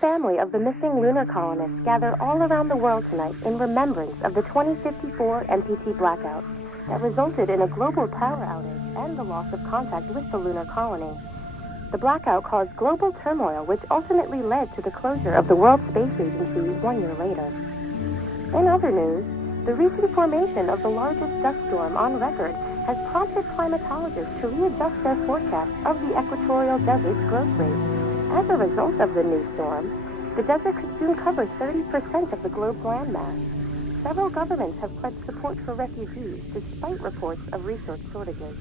family of the missing lunar colonists gather all around the world tonight in remembrance of the 2054 MPT blackout that resulted in a global power outage and the loss of contact with the lunar colony. The blackout caused global turmoil, which ultimately led to the closure of the World Space Agency 1 year later. In other news, the recent formation of the largest dust storm on record has prompted climatologists to readjust their forecasts of the equatorial desert's growth rate. As a result of the new storm, the desert could soon cover 30% of the globe's landmass. Several governments have pledged support for refugees despite reports of resource shortages.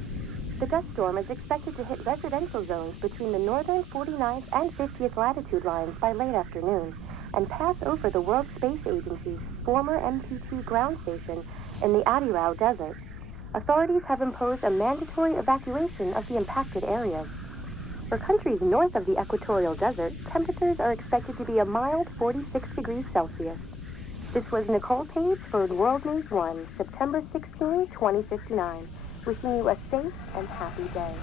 The dust storm is expected to hit residential zones between the northern 49th and 50th latitude lines by late afternoon and pass over the World Space Agency's former MPT ground station in the Adirau Desert. Authorities have imposed a mandatory evacuation of the impacted areas. For countries north of the equatorial desert, temperatures are expected to be a mild 46 degrees Celsius. This was Nicole Page for World News 1, September 16, 2059. Wishing you a safe and happy day.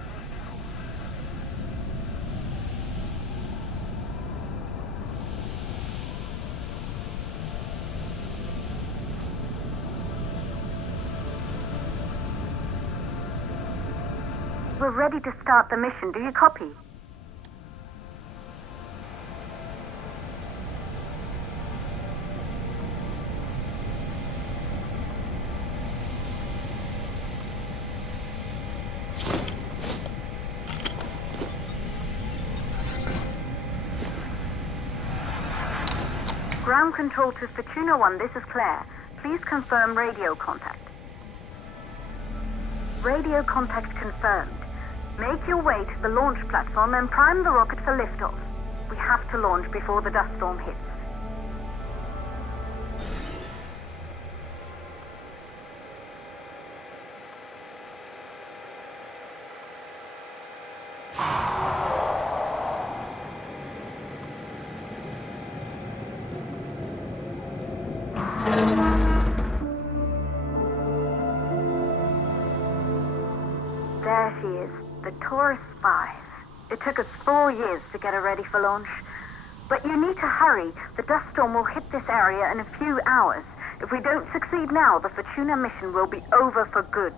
We're ready to start the mission. Do you copy? Ground control to Fortuna 1, this is Claire. Please confirm radio contact. Radio contact confirmed. Make your way to the launch platform and prime the rocket for liftoff. We have to launch before the dust storm hits. There she is, the Taurus 5. It took us 4 years to get her ready for launch. But you need to hurry. The dust storm will hit this area in a few hours. If we don't succeed now, the Fortuna mission will be over for good.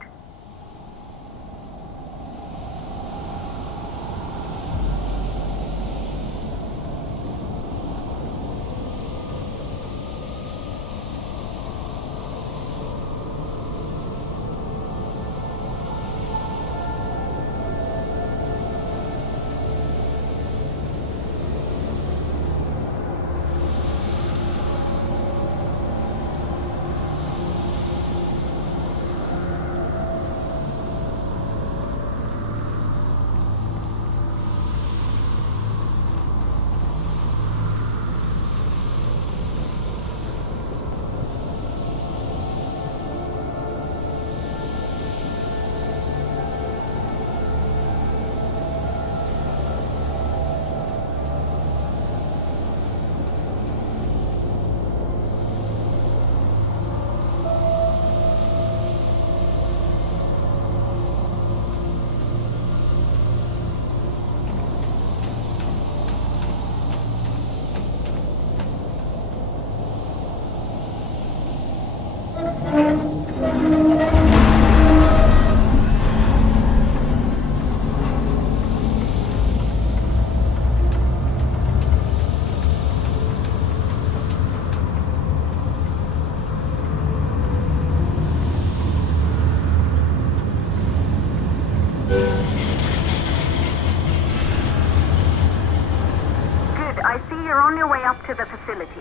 Up to the facility.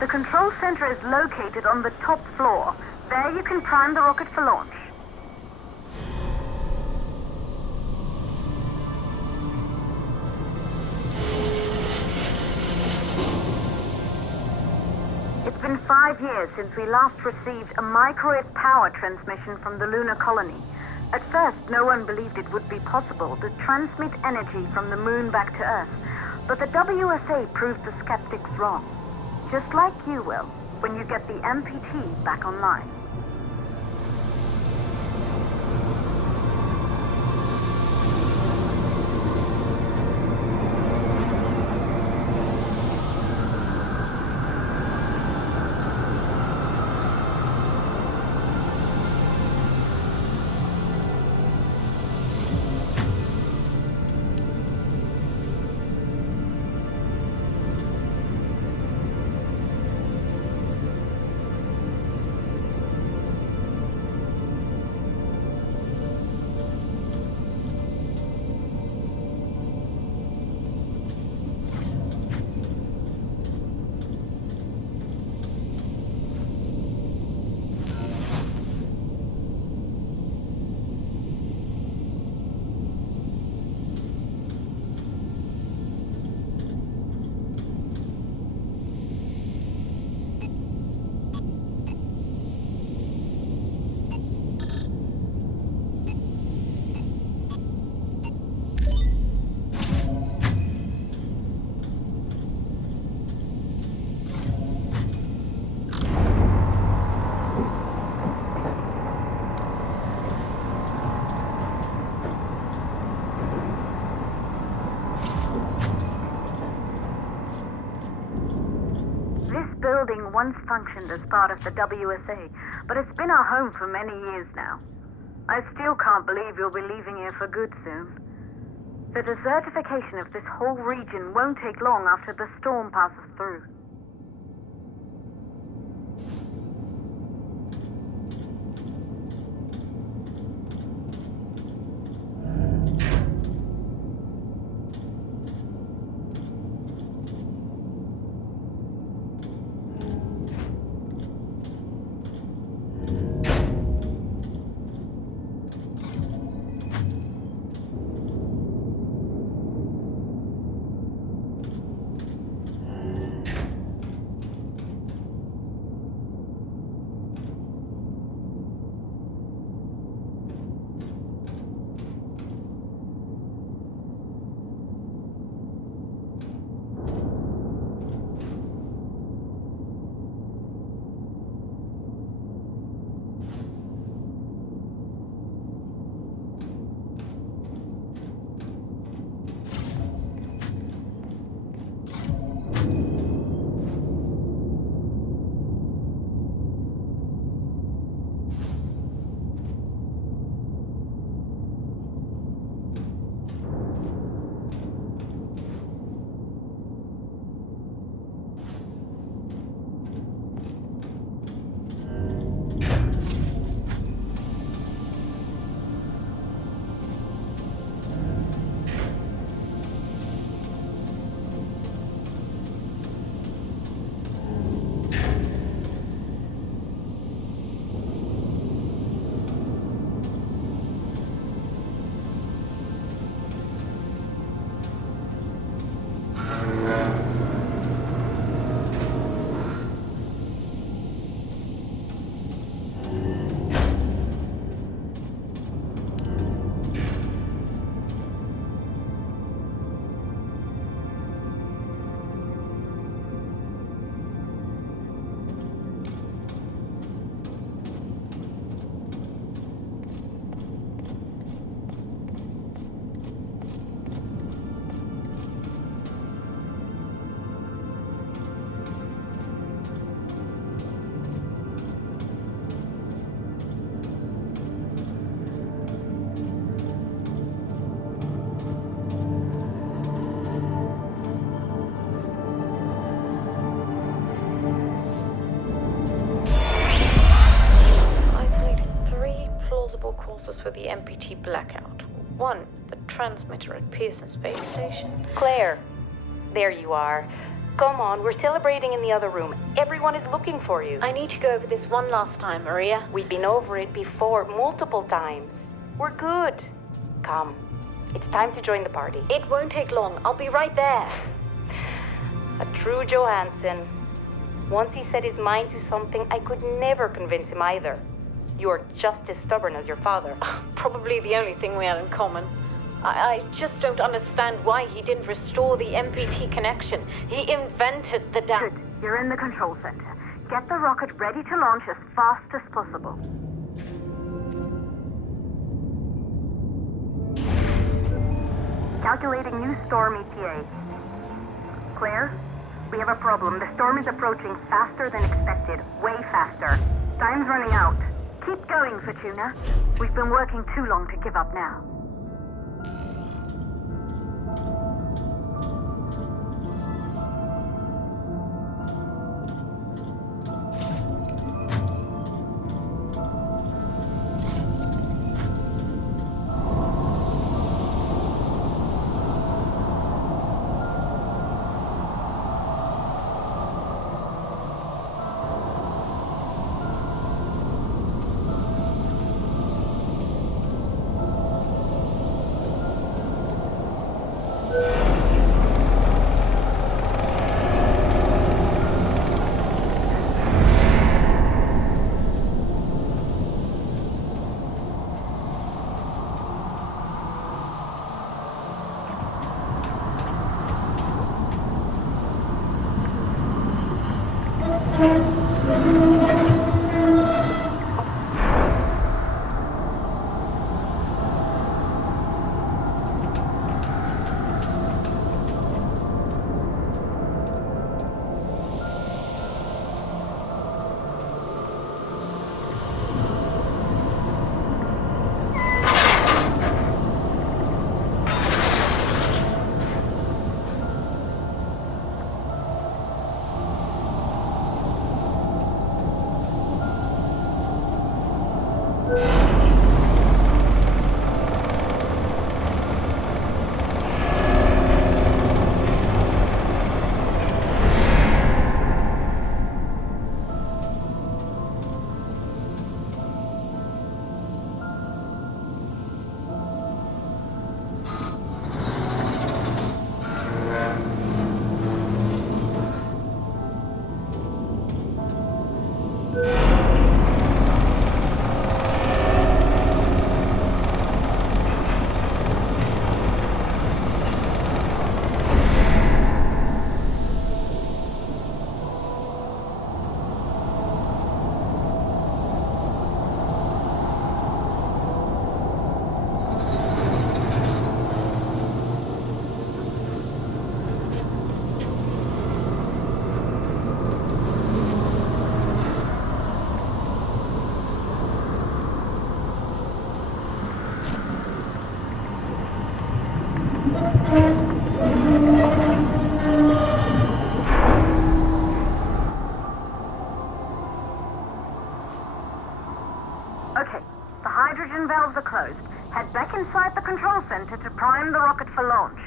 The control center is located on the top floor. There you can prime the rocket for launch. It's been 5 years since we last received a microwave power transmission from the lunar colony. At first, no one believed it would be possible to transmit energy from the moon back to Earth. But the WSA proved the skeptics wrong. Just like you will, when you get the MPT back online. building once functioned as part of the WSA, but it's been our home for many years now. I still can't believe you'll be leaving here for good soon. The desertification of this whole region won't take long after the storm passes through. For the MPT blackout. 1, the transmitter at Pearson Space Station. Claire, there you are. Come on, we're celebrating in the other room. Everyone is looking for you. I need to go over this one last time, Maria. We've been over it before, multiple times. We're good. Come, it's time to join the party. It won't take long. I'll be right there. A true Johansson. Once he set his mind to something, I could never convince him either. You're just as stubborn as your father. Probably the only thing we had in common. I just don't understand why he didn't restore the MPT connection. He invented the Good. You're in the control center. Get the rocket ready to launch as fast as possible. Calculating new storm ETA. Claire, we have a problem. The storm is approaching faster than expected. Way faster. Time's running out. Keep going, Fortuna. We've been working too long to give up now. control center to prime the rocket for launch.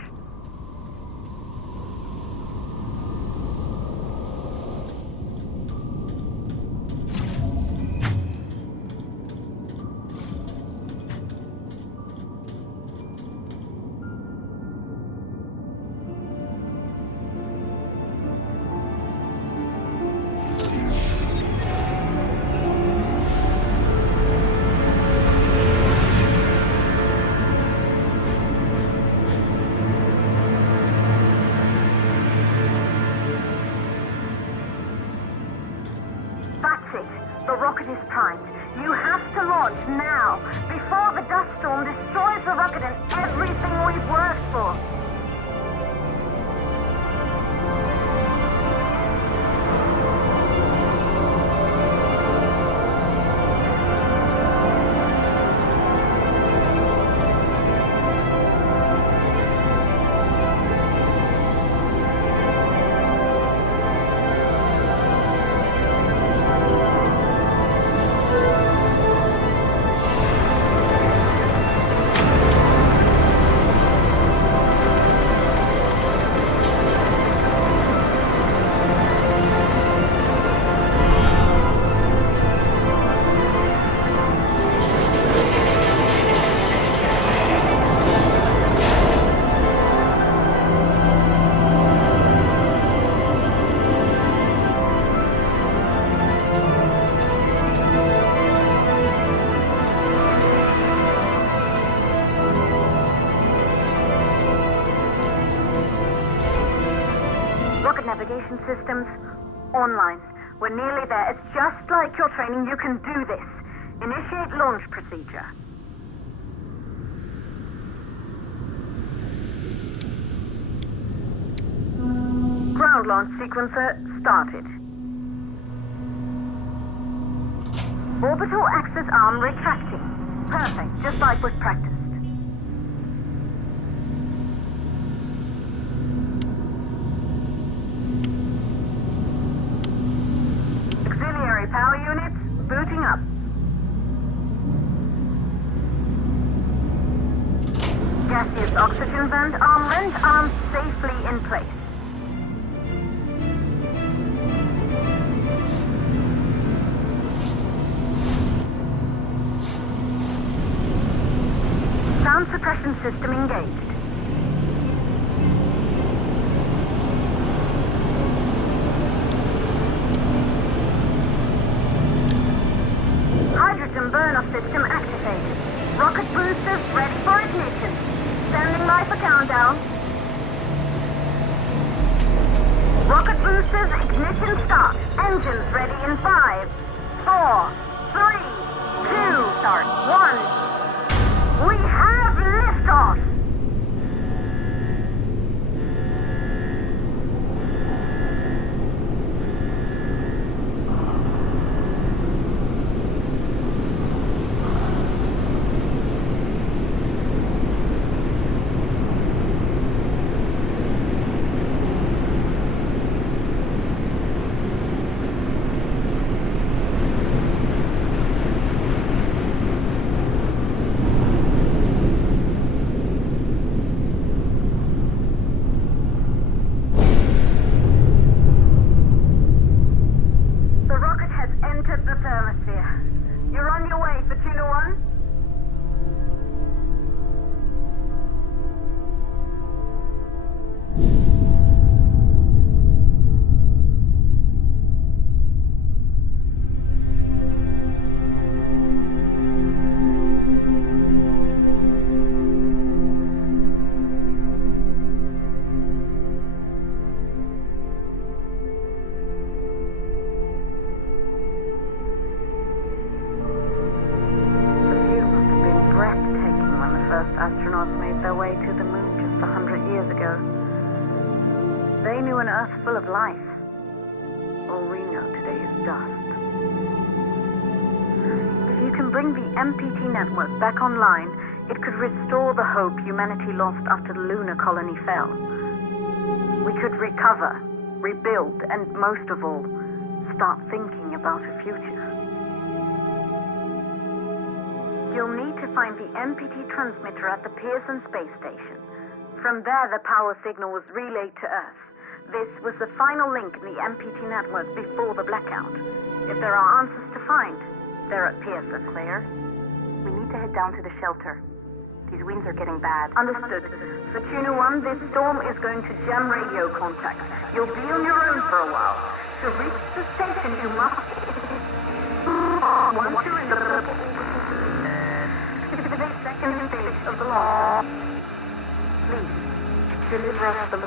The rocket is primed. You have to launch now, before the dust storm destroys the rocket and everything we've worked for. Navigation systems online. We're nearly there. It's just like your training. You can do this. Initiate launch procedure. Ground launch sequencer started. Orbital axis arm retracting. Perfect, just like with practiced. Auxiliary power units booting up. Gaseous oxygen vent arm rent arms safely in place. Sound suppression system engaged. Hydrogen burn-off system activated. Rocket boosters ready for ignition. Standing by for countdown. Rocket boosters ignition start. Engines ready in 5, 4, 3, 2, start 1. We have liftoff! You're on your way for Tuna 1. Astronauts made their way to the moon just 100 years ago. They knew an Earth full of life. All we know today is dust. If you can bring the MPT network back online, it could restore the hope humanity lost after the lunar colony fell. We could recover, rebuild, and most of all, start thinking about a future. You'll need to find the MPT transmitter at the Pearson space station. From there, the power signal was relayed to Earth. This was the final link in the MPT network before the blackout. If there are answers to find, they're at Pearson. Claire, we need to head down to the shelter. These winds are getting bad. Understood. For Tuna 1, this storm is going to jam radio contact. You'll be on your own for a while. To reach the station, you must... Once you're in the second stage of the launch, please deliver us the